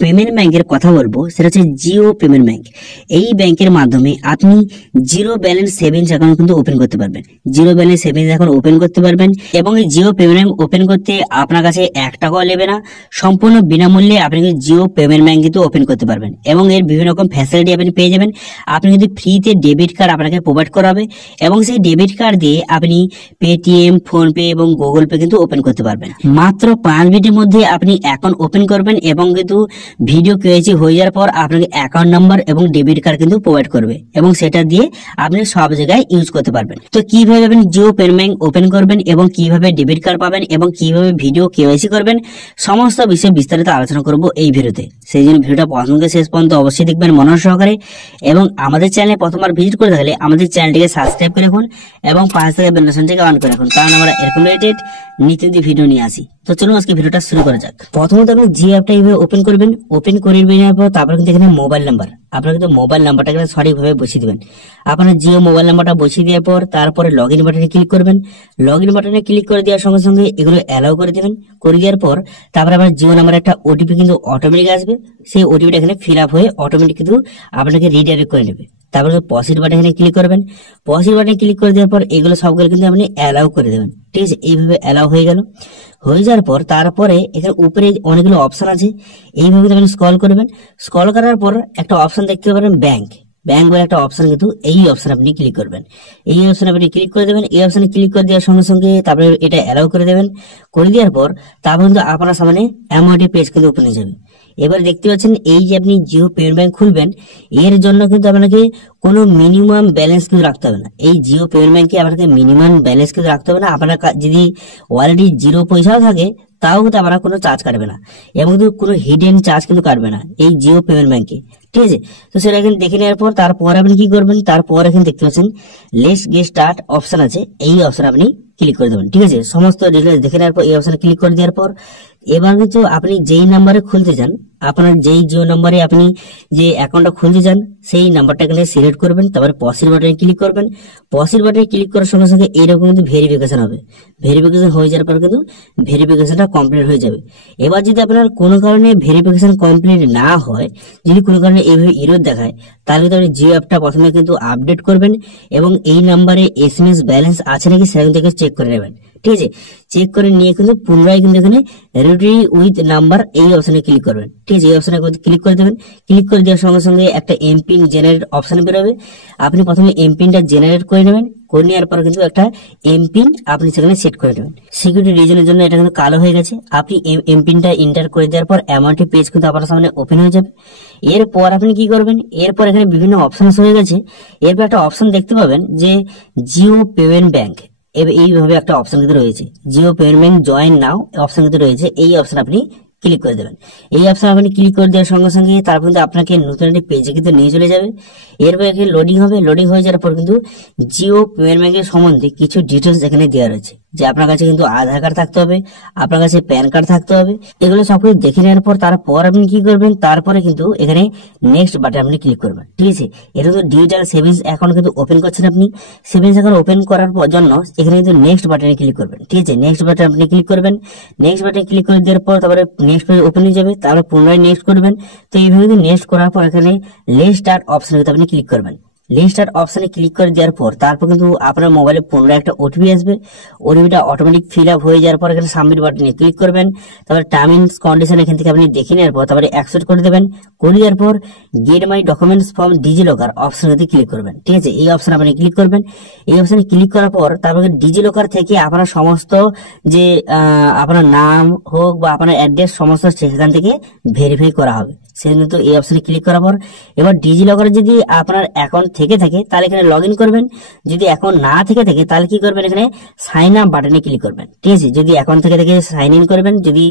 Payment ব্যাংকের কথা বলবো সেটা হচ্ছে জিও পেমেন্ট ব্যাংক। এই ব্যাংকের মাধ্যমে আপনি জিরো ব্যালেন্স সেভিংস অ্যাকাউন্ট কিন্তু ওপেন করতে পারবেন। Zero balance savings account open করতে পারবেন এবং এই জিও পেমেন্ট ব্যাংক ওপেন করতে আপনার কাছে 1 টাকাও নেবে না। সম্পূর্ণ বিনামূল্যে আপনি জিও পেমেন্ট ব্যাংক কিন্তু ওপেন করতে পারবেন এবং এর বিভিন্ন রকম ফ্যাসিলিটি আপনি পেয়ে যাবেন। আপনি কিন্তু ফ্রিতে ডেবিট কার্ড আপনাকে প্রোভাইড করা হবে এবং সেই ডেবিট কার্ড দিয়ে আপনি পেটিএম, ফোনপে এবং গুগল পে কিন্তু ওপেন করতে পারবেন। মাত্র 5 মিনিটের মধ্যে আপনি অ্যাকাউন্ট ওপেন করবেন এবং কিন্তু ভিডিও কেওয়াইসি হয়ে যাওয়ার পর আপনাকে অ্যাকাউন্ট নাম্বার এবং ডেবিট কার্ড কিন্তু প্রোভাইড করবে এবং সেটা দিয়ে আপনি সব জায়গায় ইউজ করতে পারবেন। তো কিভাবে আপনি জিও পেমেন্ট ব্যাংক ওপেন করবেন এবং কিভাবে ডেবিট কার্ড পাবেন এবং কিভাবে ভিডিও কেওয়াইসি করবেন সমস্ত বিষয়ে বিস্তারিত আলোচনা করব এই ভিডিওতে। সেই জন্য ভিডিওটা প্রথম থেকে শেষ পর্যন্ত অবশ্যই দেখবেন মনোযোগ সহকারে এবং আমাদের চ্যানেলে প্রথমবার ভিজিট করে থাকলে আমাদের চ্যানেলটিকে সাবস্ক্রাইব করে রাখুন এবং পাশে থাকা বেল আইকনটিকে অন করে রাখুন, কারণ আমরা এরকম রিলেটেড নিত্য ভিডিও নিয়ে আসি। তো চলুন আজকে ভিডিওটা শুরু করা যাক। প্রথমত আপনি জিও অ্যাপটা এইভাবে ওপেন করবেন। ওপেন করে নেওয়ার পর তারপর কিন্তু এখানে মোবাইল নাম্বার, আপনারা কিন্তু মোবাইল নাম্বারটাকে সঠিকভাবে বসিয়ে দিবেন। আপনার জিও মোবাইল নাম্বারটা বসিয়ে দেওয়ার পর তারপরে লগ ইন বাটনে ক্লিক করবেন। লগ ইন বাটনে ক্লিক করে দেওয়ার সঙ্গে সঙ্গে এগুলো অ্যালাউ করে দেবেন। করে দেওয়ার পর তারপরে আপনার জিও নাম্বারে একটা ওটিপি কিন্তু অটোমেটিক আসবে। সেই ওটিপিটা এখানে ফিল আপ হয়ে অটোমেটিক কিন্তু আপনাকে রিডাইরেক্ট করে নেবে। তারপরে পসিড বাটনে এখানে ক্লিক করবেন। পসিড বাটনে ক্লিক করে দেওয়ার পর এগুলো সবগুলো কিন্তু আপনি অ্যালাউ করে দেবেন। ঠিক আছে, এইভাবে অ্যালাউ হয়ে গেল। হয়ে যাওয়ার পর তারপরে এখানে উপরে অনেকগুলো অপশন আছে, এইভাবে আপনি স্ক্রল করবেন। স্ক্রল করার পর একটা অপশন দেখতে পাবেন ব্যাংক। ব্যাংক বলে একটা অপশন, কিন্তু এই অপশন আপনি ক্লিক করবেন। এই অপশন আপনি ক্লিক করে দেবেন। এই অপশনে ক্লিক করে দেওয়ার সঙ্গে সঙ্গে তারপরে এটা অ্যালাউ করে দেবেন। করে দেওয়ার পর তারপর কিন্তু আপনার সামনে এমওডি পেজ কিন্তু ওপেন হয়ে যাবে। এবার দেখতে পাচ্ছেন এই যে আপনি জিও পেমেন্ট ব্যাংক খুলবেন, এর জন্য কিন্তু আপনাকে কোনো মিনিমাম ব্যালেন্স কিন্তু রাখতে হবে না। এই জিও পেমেন্ট ব্যাংকে আপনাকে মিনিমাম ব্যালেন্স কিন্তু রাখতে হবে না। আপনার যদি অলরেডি 0 পয়সাও থাকে তাও কিন্তু আপনারা কোনো চার্জ কাটবে না এবং কিন্তু কোনো হিডেন চার্জ কিন্তু কাটবে না এই জিও পেমেন্ট ব্যাংকে। ঠিক আছে, তো সেটা এখানে দেখে নেওয়ার পর তারপর আপনি কি করবেন, তারপর এখানে দেখতে পাচ্ছেন লেটস গেট স্টার্ট অপশন আছে, এই অপশন আপনি ক্লিক করে দেবেন। ঠিক আছে, সমস্ত ডিটেলস দেখে নেওয়ার পর এই অপশনে ক্লিক করে দেওয়ার পর এবার কিন্তু আপনি যেই নাম্বারে খুলতে চান, আপনার যেই জিও নাম্বারে আপনি যে অ্যাকাউন্টটা খুলতে চান সেই নাম্বারটা এখানে সিলেক্ট করবেন। তারপরে পসিড বাটনে ক্লিক করবেন। পসিড বাটনে ক্লিক করার সঙ্গে সঙ্গে এইরকম কিন্তু ভেরিফিকেশন হবে। ভেরিফিকেশন হয়ে যাওয়ার পর কিন্তু ভেরিফিকেশনটা কমপ্লিট হয়ে যাবে। এবার যদি আপনার কোনো কারণে ভেরিফিকেশন কমপ্লিট না হয়, যদি কোনো কারণে এইভাবে এরর দেখায়, তাহলে কিন্তু আপনি জিও অ্যাপটা প্রথমে কিন্তু আপডেট করবেন এবং এই নাম্বারে এসএমএস ব্যালেন্স আছে নাকি সেটা থেকে চেক করে নেবেন। ঠিক আছে, চেক করে নিয়ে কিন্তু পুনরায় কিন্তু এখানে রেডি উইথ নাম্বার এই অপশনে ক্লিক করবেন। ঠিক আছে, এই অপশনে ক্লিক করে দেবেন। ক্লিক করে দেওয়ার সঙ্গে সঙ্গে একটা এমপিন জেনারেট অপশন বেরোবে। আপনি প্রথমে এমপিনটা জেনারেট করে নেবেন। করে নেওয়ার পর কিন্তু একটা এমপিন আপনি সেখানে সেট করে নেবেন। সিকিউরিটি রিজনের জন্য এটা কিন্তু কালো হয়ে গেছে। আপনি এমপিনটা এন্টার করে দেওয়ার পর অ্যামাউন্টের পেজ কিন্তু আপনার সামনে ওপেন হয়ে যাবে। এরপর আপনি কি করবেন, এরপর এখানে বিভিন্ন অপশন হয়ে গেছে। এরপর একটা অপশন দেখতে পাবেন যে জিও পেমেন্ট ব্যাংক, এইভাবে একটা অপশন কিন্তু রয়েছে, জিও পেমেন্ট ব্যাংক জয়েন নাও অপশন কিন্তু রয়েছে। এই অপশন আপনি ক্লিক করে দেবেন। এই অপশন আপনি ক্লিক করে দেওয়ার সঙ্গে সঙ্গে তারপর কিন্তু আপনাকে নতুন একটি পেজে কিন্তু নিয়ে চলে যাবে। এরপর এখানে লোডিং হবে। লোডিং হয়ে যাওয়ার পর কিন্তু জিও পেমেন্ট ব্যাংকের সম্বন্ধে কিছু ডিটেলস এখানে দেওয়া রয়েছে, যে আপনার কাছে কিন্তু আধার কার্ড থাকতে হবে, আপনার কাছে প্যান কার্ড থাকতে হবে। এগুলো সবকিছু দেখে নেওয়ার পর তারপর আপনি কি করবেন, তারপরে কিন্তু এখানে নেক্সট বাটনে আপনি ক্লিক করবেন। ঠিক আছে, এটা তো ডিজিটাল সেভিংস অ্যাকাউন্ট কিন্তু ওপেন করছেন আপনি। সেভিংস অ্যাকাউন্ট ওপেন করার জন্য এখানে কিন্তু নেক্সট বাটনে ক্লিক করবেন। ঠিক আছে, নেক্সট বাটনে আপনি ক্লিক করবেন। নেক্সট বাটনে ক্লিক করে দেওয়ার পর তারপরে নেক্সট পেজ ওপেন হয়ে যাবে। তারপরে পুনরায় নেক্সট করবেন। তো এইভাবে কিন্তু নেক্সট করার পর এখানে লেট স্টার্ট অপশনে আপনি ক্লিক করবেন। লিস্ট স্টার্ট অপশনে ক্লিক করে দেওয়ার পর তারপর কিন্তু আপনার মোবাইলে পুনরায় একটা ওটিপি আসবে। ওটিপিটা অটোমেটিক ফিল আপ হয়ে যাওয়ার পর এখানে সাবমিট বাটনে ক্লিক করবেন। তারপরে টার্মস কন্ডিশন এখান থেকে আপনি দেখে নেওয়ার পর তারপরে অ্যাকসেপ্ট করে দেবেন। করে দেওয়ার পর get my documents from DigiLocker অপশনে ক্লিক করবেন। ঠিক আছে, এই অপশনে আপনি ক্লিক করবেন। এই অপশনে ক্লিক করার পর তারপরে ডিজিলকার থেকে আপনার সমস্ত যে আপনার নাম হোক বা আপনার অ্যাড্রেস সমস্ত সেখান থেকে ভেরিফাই করা হবে। সেজন্য তো এই অপশনে ক্লিক করার পর এবার ডিজিলকারে যদি আপনার অ্যাকাউন্ট থেকে থাকে তাহলে এখানে লগ ইন করবেন। যদি অ্যাকাউন্ট না থেকে থাকে তাহলে কি করবেন, এখানে সাইন আপ বাটনে ক্লিক করবেন। ঠিক আছে, যদি অ্যাকাউন্ট থেকে থাকে সাইন ইন করবেন, যদি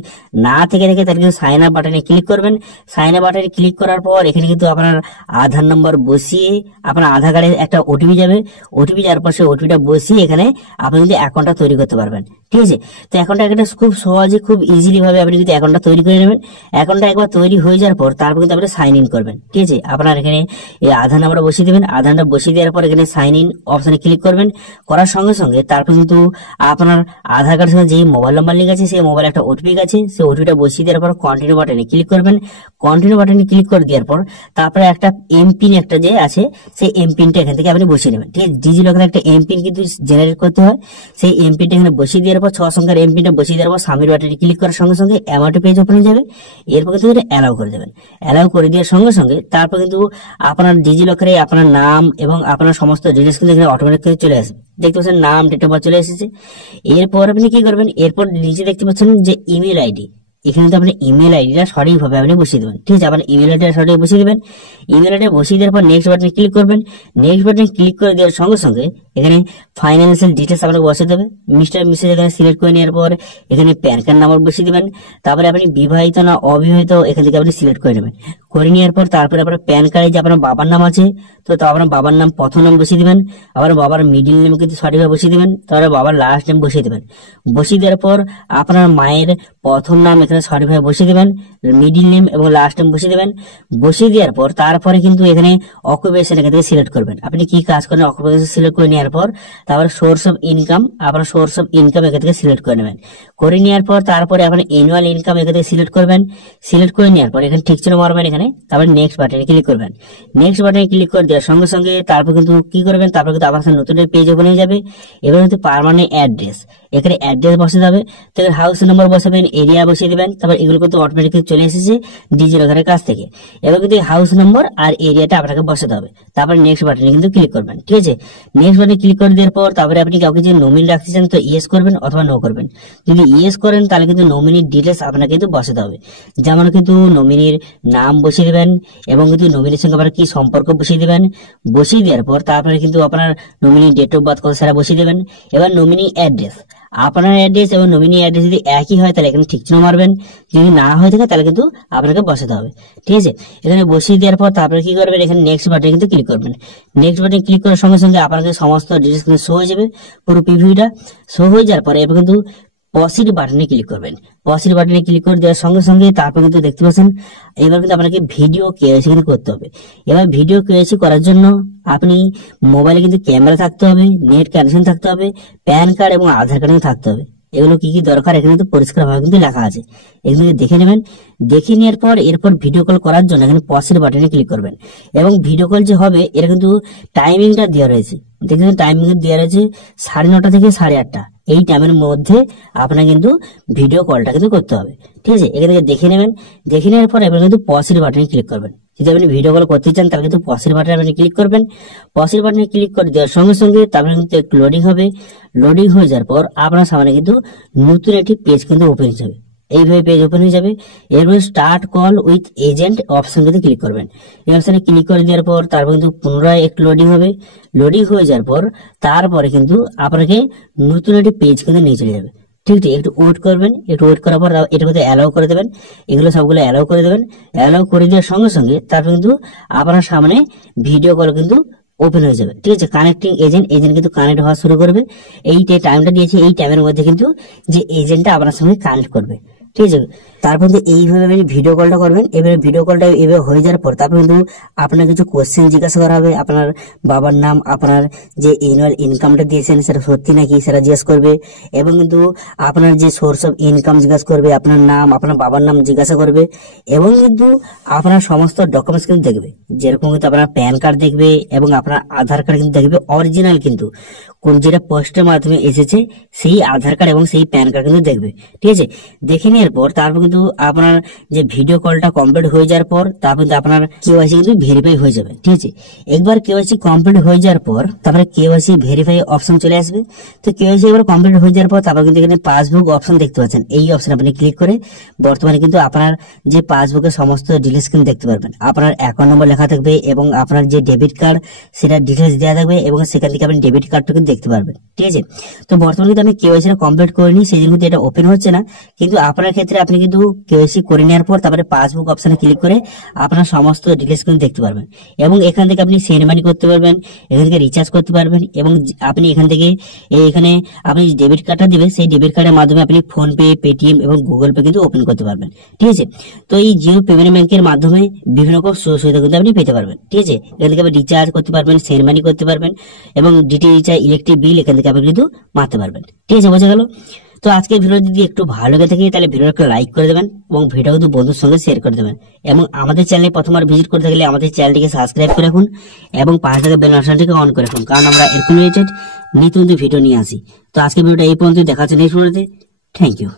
না থেকে থাকে তাহলে কিন্তু সাইন আপ বাটনে ক্লিক করবেন। সাইন আপ বাটনে ক্লিক করার পর এখানে কিন্তু আপনার আধার নম্বর বসিয়ে আপনার আধার কার্ডে একটা ওটিপি যাবে। ওটিপি যাওয়ার পর সেই ওটিপিটা বসিয়ে এখানে আপনি কিন্তু অ্যাকাউন্টটা তৈরি করতে পারবেন। ঠিক আছে, তো অ্যাকাউন্টটা খুব সহজে খুব ইজিলি ভাবে আপনি কিন্তু অ্যাকাউন্টটা তৈরি করে নেবেন। অ্যাকাউন্টটা একবার তৈরি হয়ে যাওয়ার পর তারপর কিন্তু আপনি সাইন ইন করবেন। ঠিক আছে, আপনার এখানে এই আধার নাম্বার বসিয়ে দেবেন। আধার নাম্বার বসিয়ে দেওয়ার পর এখানে সাইন ইন অপশনে ক্লিক করবেন। করার সঙ্গে সঙ্গে তারপর কিন্তু আপনার আধার কার্ডের সঙ্গে যেই মোবাইল নাম্বার লিঙ্ক আছে সেই মোবাইলে একটা ওটিপি আছে, সেই ওটিপিটা বসিয়ে দেওয়ার পর কন্টিনিউ বাটনে ক্লিক করবেন। কন্টিনিউ বাটনে ক্লিক করে দেওয়ার পর তারপরে একটা এমপিন একটা যে আছে সেই এমপিনটা এখান থেকে আপনি বসিয়ে নেবেন। ঠিক আছে, ডিজি লকারে একটা এমপিন কিন্তু জেনারেট করতে হয়। সেই এমপিনটা এখানে বসিয়ে দেওয়ার পর 6 সংখ্যার এমপিনটা বসিয়ে দেওয়ার পর সাবমিট বাটনে ক্লিক করার সঙ্গে সঙ্গে অ্যামাউন্ট পেজ ওপেন হয়ে যাবে। এরপর কিন্তু এটা অ্যালাউ করে দেবেন। অ্যালাউ করে দেওয়ার সঙ্গে সঙ্গে তারপর কিন্তু আপনার ডিজি লকারে আপনার নাম এবং আপনার সমস্ত ডিটেলস কিন্তু এখানে অটোমেটিক করে চলে আসবে। দেখতে পাচ্ছেন নাম, ডেট অফ বার্থ চলে এসেছে। এরপর আপনি কি করবেন, এরপর নিচে দেখতে পাচ্ছেন যে ইমেল আইডি, এখানে তো আপনি ইমেল আইডিটা সঠিকভাবে আপনি বসিয়ে দেবেন। ঠিক আছে, আপনার ইমেল আইডিটা সঠিক বসিয়ে দেবেন। ইমেল আইডি বসিয়ে দেওয়ার পর নেক্সট বাটনে ক্লিক করবেন। নেক্সট বাটনে ক্লিক করে দেওয়ার সঙ্গে সঙ্গে এখানে ফাইন্যান্সিয়াল ডিটেলস আপনাকে বসিয়ে দেবে। মিস্টার মিসেস এখানে সিলেক্ট করে নেওয়ার পর এখানে প্যান কার্ড নাম্বার বসিয়ে দেবেন। তারপরে আপনি বিবাহিত না অবিবাহিত এখান থেকে আপনি সিলেক্ট করে নেবেন। করে নেওয়ার পর তারপরে আপনার প্যান কার্ডে যে আপনার বাবার নাম আছে তো আপনার বাবার নাম প্রথম নাম বসিয়ে দিবেন। আবার বাবার মিডিল নেম কিন্তু সঠিকভাবে বসিয়ে দিবেন। তারপরে বাবার লাস্ট নেম বসিয়ে দেবেন। বসিয়ে দেওয়ার পর আপনার মায়ের প্রথম নাম এখানে সঠিকভাবে বসিয়ে দেবেন, মিডিল নেম এবং লাস্ট নেম বসিয়ে দেবেন। বসিয়ে দেওয়ার পর তারপরে কিন্তু এখানে অকুপেশন এখান থেকে সিলেক্ট করবেন। আপনি কি কাজ করেন অকুপেশন সিলেক্ট করে নেওয়ার পর তারপরে সোর্স অফ ইনকাম, আপনার সোর্স অফ ইনকাম এখান থেকে সিলেক্ট করে নেবেন। করে নেওয়ার পর তারপরে আপনি অ্যানুয়াল ইনকাম এখান থেকে সিলেক্ট করবেন। সিলেক্ট করে নেওয়ার পর এখানে ঠিক চিহ্ন মারবেন এখানে, তারপরে নেক্সট বাটনে ক্লিক করবেন। নেক্সট বাটনে ক্লিক করে দেওয়ার সঙ্গে সঙ্গে তারপর কিন্তু কি করবেন, তারপর কিন্তু আপনার নতুন পেজ ওপেন হয়ে যাবে। এবার কিন্তু পার্মানেন্ট অ্যাড্রেস, এখানে অ্যাড্রেস বসে যাবে। তো হাউস নাম্বার বসাবেন, এরিয়া বসিয়ে দেবেন। তারপর এগুলো কিন্তু অটোমেটিক চলে এসেছে ডিজি লকারের কাছ থেকে। এবার কিন্তু হাউস নম্বর আর এরিয়াটা আপনাকে বসাতে হবে। তারপর নেক্সট বাটনে কিন্তু ক্লিক করবেন। ঠিক আছে, নেক্সট বাটনে ক্লিক করে দেওয়ার পর তারপরে আপনি কাউকে যে নমিনি রাখতে চান তো ইয়েস করবেন অথবা নো করবেন। যদি ইয়েস করেন তাহলে কিন্তু নমিনির ডিটেলস আপনাকে কিন্তু বসাতে হবে। যেমন কিন্তু নমিনির নাম বসিয়ে দেবেন এবং কিন্তু নমিনির সঙ্গে আপনার কি সম্পর্ক বসিয়ে দেবেন। বসিয়ে দেওয়ার পর তারপরে কিন্তু আপনার নমিনির ডেট অফ বার্থ কত সেটা বসিয়ে দেবেন। এবার নমিনি অ্যাড্রেস, আপনার অ্যাড্রেস এবং নমিনি অ্যাড্রেস যদি একই হয় তাহলে এখানে ঠিক চিহ্ন মারবেন। যদি না হয়ে থাকে তাহলে কিন্তু আপনাকে বসাতে হবে। ঠিক আছে, এখানে বসিয়ে দেওয়ার পর তারপরে কি করবেন, এখানে নেক্সট বাটনে কিন্তু ক্লিক করবেন। নেক্সট বাটনে ক্লিক করার সঙ্গে সঙ্গে আপনাকে সমস্ত ডিটেলস কিন্তু শো হয়ে যাবে, পুরো প্রিভিউটা শো হয়ে যাওয়ার পরে এবার কিন্তু পসিড বাটনে ক্লিক করবেন। পসিড বাটনে ক্লিক করে দেওয়ার সঙ্গে সঙ্গে তারপর কিন্তু দেখতে পাচ্ছেন এবার কিন্তু আপনাকে ভিডিও কেওয়াইসি কিন্তু করতে হবে। এবার ভিডিও কেওয়াইসি করার জন্য আপনি মোবাইলে কিন্তু ক্যামেরা থাকতে হবে, নেট কানেকশন থাকতে হবে, প্যান কার্ড এবং আধার কার্ড থাকতে হবে। এগুলো কি কি দরকার এখানে কিন্তু পরিষ্কার ভাবে কিন্তু লেখা আছে, এগুলো দেখে নেবেন। দেখে নেওয়ার পর এরপর ভিডিও কল করার জন্য এখানে পসের বাটনে ক্লিক করবেন এবং ভিডিও কল যে হবে এর কিন্তু টাইমিংটা দেওয়া রয়েছে। দেখুন টাইমিং দেওয়া রয়েছে 9:30 থেকে 8:30, এই টাইমের মধ্যে আপনার কিন্তু ভিডিও কলটা কিন্তু করতে হবে। ঠিক আছে, এখান থেকে দেখে নেবেন। দেখে নেওয়ার পর এবার কিন্তু পসের বাটনে ক্লিক করবেন। যদি আপনি ভিডিও কল করতে চান তাহলে কিন্তু পসের বাটনে আপনি ক্লিক করবেন। পসের বাটনে ক্লিক করে দেওয়ার সঙ্গে সঙ্গে তারপরে কিন্তু একটু লোডিং হবে। লোডিং হয়ে যাওয়ার পর আপনার সামনে কিন্তু নতুন একটি পেজ কিন্তু ওপেন হয়ে যাবে। এইভাবে পেজ ওপেন হয়ে যাবে। এরপর start call with agent option কিন্তু ক্লিক করবেন। এই অপশনে ক্লিক করে দেওয়ার পর তারপর কিন্তু পুনরায় একটু লোডিং হবে। লোডিং হয়ে যাওয়ার পর তারপরে কিন্তু আপনাকে নতুন একটি পেজ কিন্তু নিয়ে চলে যাবে। ঠিক আছে, একটু ওয়েট করবেন। একটু ওয়েট করার পর এটা কিন্তু অ্যালাউ করে দেবেন। এগুলো সবগুলো অ্যালাউ করে দেবেন। অ্যালাউ করে দেওয়ার সঙ্গে সঙ্গে তারপর কিন্তু আপনার সামনে ভিডিও কল কিন্তু ওপেন হয়ে যাবে। ঠিক আছে, কানেক্টিং এজেন্ট কিন্তু কানেক্ট হওয়া শুরু করবে। এই টাইমটা দিয়েছে, এই টাইমের মধ্যে কিন্তু যে এজেন্টটা আপনার সঙ্গে কানেক্ট করবে। ঠিক আছে, তারপর এইভাবে আপনি ভিডিও কলটা করবেন। এবারে ভিডিও কলটা এভাবে হয়ে যাওয়ার পর তারপর কিন্তু আপনার কিছু কোশ্চেন জিজ্ঞাসা করা হবে। আপনার বাবার নাম, আপনার যে অ্যানুয়াল ইনকামটা দিয়েছেন সেটা সত্যি নাকি সেটা জিজ্ঞাসা করবে এবং কিন্তু আপনার যে সোর্স অফ ইনকাম জিজ্ঞাসা করবে, আপনার নাম, আপনার বাবার নাম জিজ্ঞাসা করবে এবং কিন্তু আপনার সমস্ত ডকুমেন্টস কিন্তু দেখবে। যেরকম কিন্তু আপনার প্যান কার্ড দেখবে এবং আপনার আধার কার্ড কিন্তু দেখবে অরিজিনাল, কিন্তু কোন যেটা পোস্টের মাধ্যমে এসেছে সেই আধার কার্ড এবং সেই প্যান কার্ড কিন্তু দেখবে। ঠিক আছে, দেখে নেওয়ার পর তারপর কিন্তু আপনার যে ভিডিও কলটা কমপ্লিট হয়ে যাওয়ার পর তারপর কিন্তু আপনার কেওয়াইসি কিন্তু ভেরিফাই হয়ে যাবে। ঠিক আছে, একবার কেওয়াইসি কমপ্লিট হয়ে যাওয়ার পর তারপরে কেওয়াইসি ভেরিফাই অপশন চলে আসবে। তো কেওয়াইসি এবার কমপ্লিট হয়ে যাওয়ার পর তারপর কিন্তু এখানে পাসবুক অপশন দেখতে পাচ্ছেন। এই অপশন আপনি ক্লিক করে বর্তমানে কিন্তু আপনার যে পাসবুকের সমস্ত ডিটেলস কিন্তু দেখতে পারবেন। আপনার অ্যাকাউন্ট নম্বর লেখা থাকবে এবং আপনার যে ডেবিট কার্ড সেটা ডিটেলস দেওয়া থাকবে এবং সেখান থেকে আপনি ডেবিট কার্ডটা কিন্তু দেখতে পারবেন। ঠিক আছে, তো বর্তমানে কিন্তু আমি কেওয়াইসিটা কমপ্লিট করিনি, সেই জন্য কিন্তু এটা ওপেন হচ্ছে না। কিন্তু আপনার ক্ষেত্রে আপনি কিন্তু কেওয়াইসি করে নেওয়ার পর তারপরে পাসবুক অপশনে ক্লিক করে আপনার সমস্ত ডিটেলস কিন্তু দেখতে পারবেন এবং এখান থেকে আপনি সেন্ড মানি করতে পারবেন, এখান থেকে রিচার্জ করতে পারবেন এবং আপনি এখান থেকে এখানে আপনি যে ডেবিট কার্ডটা দিবে সেই ডেবিট কার্ডের মাধ্যমে আপনি ফোন পে, পেটিএম এবং গুগল পে কিন্তু ওপেন করতে পারবেন। ঠিক আছে, তো এই জিও পেমেন্ট ব্যাংকের মাধ্যমে বিভিন্ন রকম সুবিধা কিন্তু আপনি পেতে পারবেন। ঠিক আছে, এখান থেকে আপনি রিচার্জ করতে পারবেন, সেন্ড মানি করতে পারবেন এবং ডিটি রিচার্জ, ইলেকট্রিক বিল এখান থেকে আপনি কিন্তু মারতে পারবেন। ঠিক আছে, বোঝা গেল? তো আজকের ভিডিও যদি একটু ভালো লেগে থাকে তাহলে ভিডিওটা লাইক করে দেবেন এবং ভিডিও কিন্তু বন্ধুর সঙ্গে শেয়ার করে দেবেন এবং আমাদের চ্যানেলে প্রথমবার ভিজিট করতে গেলে আমাদের চ্যানেলটিকে সাবস্ক্রাইব করে রাখুন এবং পাশে থাকা বেল আইকনটিকে অন করে রাখুন, কারণ আমরা এরকম রিলেটেড নিত্য নতুন ভিডিও নিয়ে আসি। তো আজকের ভিডিওটা এই পর্যন্ত, দেখা হচ্ছে নেক্সট ভিডিওতে। Thank you.